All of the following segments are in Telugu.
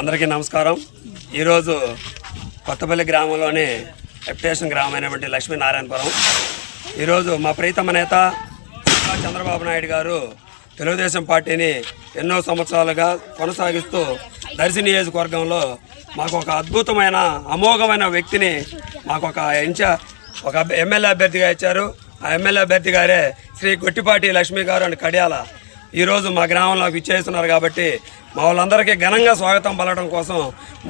అందరికీ నమస్కారం. ఈరోజు కొత్తపల్లి గ్రామంలోని రెప్యుటేషన్ గ్రామం అయినటువంటి లక్ష్మీనారాయణపురం. ఈరోజు మా ప్రీతమ నేత చంద్రబాబు నాయుడు గారు తెలుగుదేశం పార్టీని ఎన్నో సంవత్సరాలుగా కొనసాగిస్తూ దర్శి నియోజకవర్గంలో మాకు ఒక అద్భుతమైన అమోఘమైన వ్యక్తిని మాకు ఒక ఎంచ ఒక ఎమ్మెల్యే అభ్యర్థిగా ఇచ్చారు. ఎమ్మెల్యే అభ్యర్థి గారే శ్రీ గొట్టిపాటి లక్ష్మి గారు అని కడియాల. ఈరోజు మా గ్రామంలో ఇచ్చేస్తున్నారు కాబట్టి మా వాళ్ళందరికీ ఘనంగా స్వాగతం పలకడం కోసం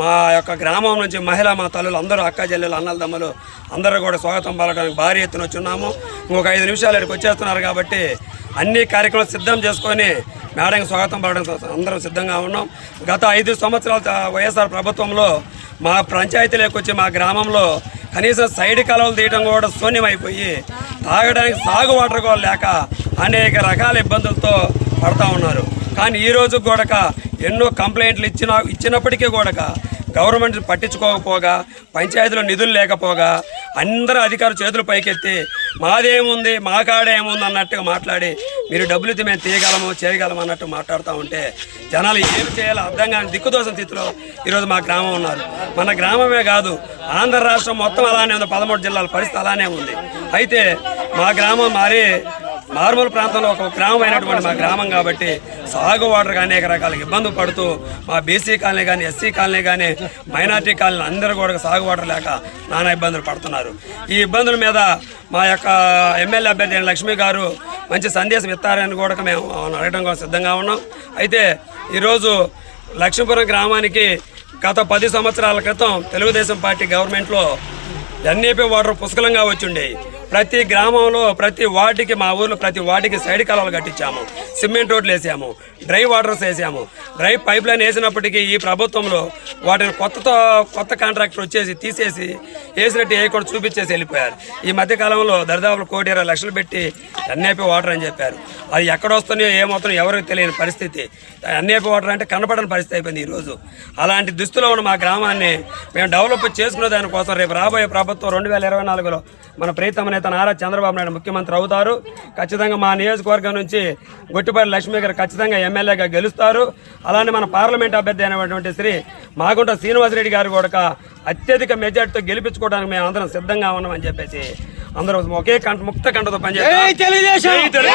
మా యొక్క గ్రామం నుంచి మహిళా మా తల్లులు అందరూ అక్క చెల్లెలు అన్నల తమ్ములు అందరూ కూడా స్వాగతం పలకడానికి భారీ ఎత్తున వచ్చున్నాము. ఇంకొక ఐదు నిమిషాలు ఇక్కడికి వచ్చేస్తున్నారు కాబట్టి అన్ని కార్యక్రమాలు సిద్ధం చేసుకొని మేడంకి స్వాగతం పలకడం కోసం అందరం సిద్ధంగా ఉన్నాం. గత ఐదు సంవత్సరాల వైఎస్ఆర్ ప్రభుత్వంలో మా పంచాయతీలోకి వచ్చి మా గ్రామంలో కనీసం సైడ్ కలవలు తీయడం కూడా శూన్యమైపోయి తాగడానికి సాగు వాటర్ కూడా లేక అనేక రకాల ఇబ్బందులతో పడతా ఉన్నారు. కానీ ఈ రోజు ఎన్నో కంప్లైంట్లు ఇచ్చిన ఇచ్చినప్పటికీ కూడా గవర్నమెంట్ పట్టించుకోకపోగా పంచాయతీలో నిధులు లేకపోగా అందరూ అధికారులు చేతులు పైకెత్తి మాదేముంది మా కాడేముంది అన్నట్టుగా మాట్లాడి మీరు డబ్బులు ఇస్తే మేము తీయగలము చేయగలము అన్నట్టు మాట్లాడుతూ ఉంటే జనాలు ఏమి చేయాలో అర్థం కాని దిక్కుదోసం స్థితిలో ఈరోజు మా గ్రామం ఉన్నారు. మన గ్రామమే కాదు ఆంధ్ర రాష్ట్రం మొత్తం అలానే ఉంది పదమూడు జిల్లాల పరిస్థితి అలానే ఉంది. అయితే మా గ్రామం మారి మారుమూల ప్రాంతంలో ఒక గ్రామం అయినటువంటి మా గ్రామం కాబట్టి సాగు వాటర్కి అనేక రకాల ఇబ్బందులు పడుతూ మా బీసీ కాలనీ కానీ ఎస్సీ కాలనీ కానీ మైనార్టీ కాలనీ అందరూ కూడా సాగు వాటర్ లేక నానా ఇబ్బందులు పడుతున్నారు. ఈ ఇబ్బందుల మీద మా యొక్క ఎమ్మెల్యే అభ్యర్థి లక్ష్మి గారు మంచి సందేశం ఇస్తారని కూడా మేము అడగడం కోసం సిద్ధంగా ఉన్నాం. అయితే ఈరోజు లక్ష్మీపురం గ్రామానికి గత పది సంవత్సరాల క్రితం తెలుగుదేశం పార్టీ గవర్నమెంట్లో ఎన్ఏపీ వాటర్ పుష్కలంగా వచ్చిండేవి ప్రతి గ్రామంలో ప్రతి వార్డుకి మా ఊర్లో ప్రతి వార్డుకి సైడ్ కాలువలు కట్టించాము. సిమెంట్ రోడ్లు వేసాము. డ్రై వాటర్స్ వేసాము. డ్రై పైప్ లైన్ వేసినప్పటికీ ఈ ప్రభుత్వంలో వాటిని కొత్తతో కొత్త కాంట్రాక్టర్ వచ్చేసి తీసేసి వేసినట్టు వేయకుండా చూపించేసి వెళ్ళిపోయారు. ఈ మధ్యకాలంలో దరిదాపులు కోటి ఇరవై లక్షలు పెట్టి ఎన్ఏపీ వాటర్ అని చెప్పారు. అది ఎక్కడ వస్తున్నాయో ఏమవుతున్నాయో ఎవరికి తెలియని పరిస్థితి. ఎన్ఏపీ వాటర్ అంటే కనపడని పరిస్థితి అయిపోయింది ఈరోజు. అలాంటి దుస్తులో ఉన్న మా గ్రామాన్ని మేము డెవలప్ చేసుకునే దానికోసం రేపు రాబోయే ప్రభుత్వం రెండు వేల ఇరవై నాలుగులో మన ప్రయత్నం నేత నారా చంద్రబాబు నాయుడు ముఖ్యమంత్రి అవుతారు. ఖచ్చితంగా మా నియోజకవర్గం నుంచి గొట్టిపాటి లక్ష్మి గారు ఖచ్చితంగా ఎమ్మెల్యేగా గెలుస్తారు. అలానే మన పార్లమెంట్ అభ్యర్థి అయినటువంటి శ్రీ మాగుంట శ్రీనివాసరెడ్డి గారు కూడా అత్యధిక మెజార్టీతో గెలిపించుకోవడానికి మేము అందరం సిద్ధంగా ఉన్నామని చెప్పేసి అందరం ఒకే కంట ముక్త కంటతో పనిచేస్తాం తెలుగుదేశం! జై.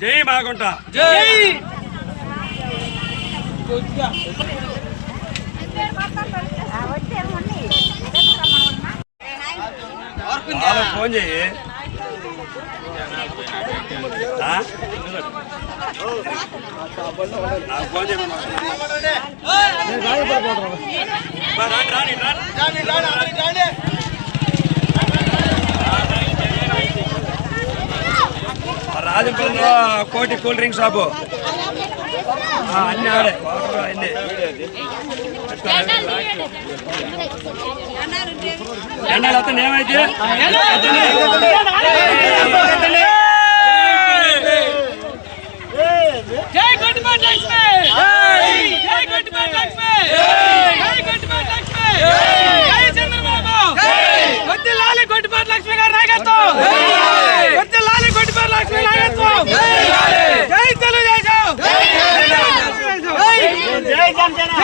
జై మాగుంట! వాళ్ళకి ఫోన్ చేయి. ఆ? ఫోన్ చేయమని. రాజంపల్లిలో కోటి కూల్ డ్రింక్ షాపు ఆ, అన్నీ ఆడే వాటర్ అన్నీ ఎండలు వస్తుంది ఏమైతే జై గట్టిపాటి లక్ష్మి జై గట్టిపాటి లక్ష్మి జై గట్టిపాటి లక్ష్మి జై చంద్రబాబు వద్దు లాలి గట్టిపాటి లక్ష్మి గారి నాయకత్వం వద్దు లాలి గట్టిపాటి లక్ష్మి నాయకత్వం జై తెలుగుదేశం జై మాగుంట శ్రీనివాసరెడ్డి గారు మాగుంట నాయకత్వం వద్దు లాలి జై జనసేన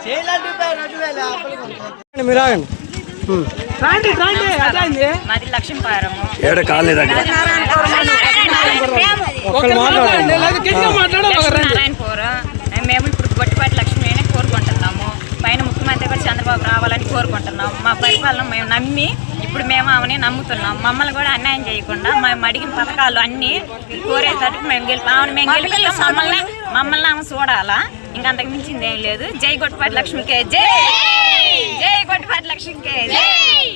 జై రాండి రాండి అదండి మాది లక్ష్మీపారము ఏడ కాలనీ మేము ఇప్పుడు గొట్టిపాటి లక్ష్మిని కోరుకుంటున్నాము. పైన ముఖ్యమంత్రి కూడా చంద్రబాబు రావాలని కోరుకుంటున్నాం మా పరిపాలన మేము నమ్మి ఇప్పుడు మేము ఆమెని నమ్ముతున్నాం. మమ్మల్ని కూడా అన్యాయం చేయకుండా మేము అడిగిన పథకాలు అన్ని కోరేసరికి మేము గెలిపి ఆమెను మేము గెలిపిస్తాం. మమ్మల్ని మమ్మల్ని ఆమె చూడాలా? ఇంకా అంతకు మించింది ఏం లేదు. జై గొట్టిపాటి లక్ష్మికే. జై! జై గొట్టిపాటి లక్ష్మికే. జై!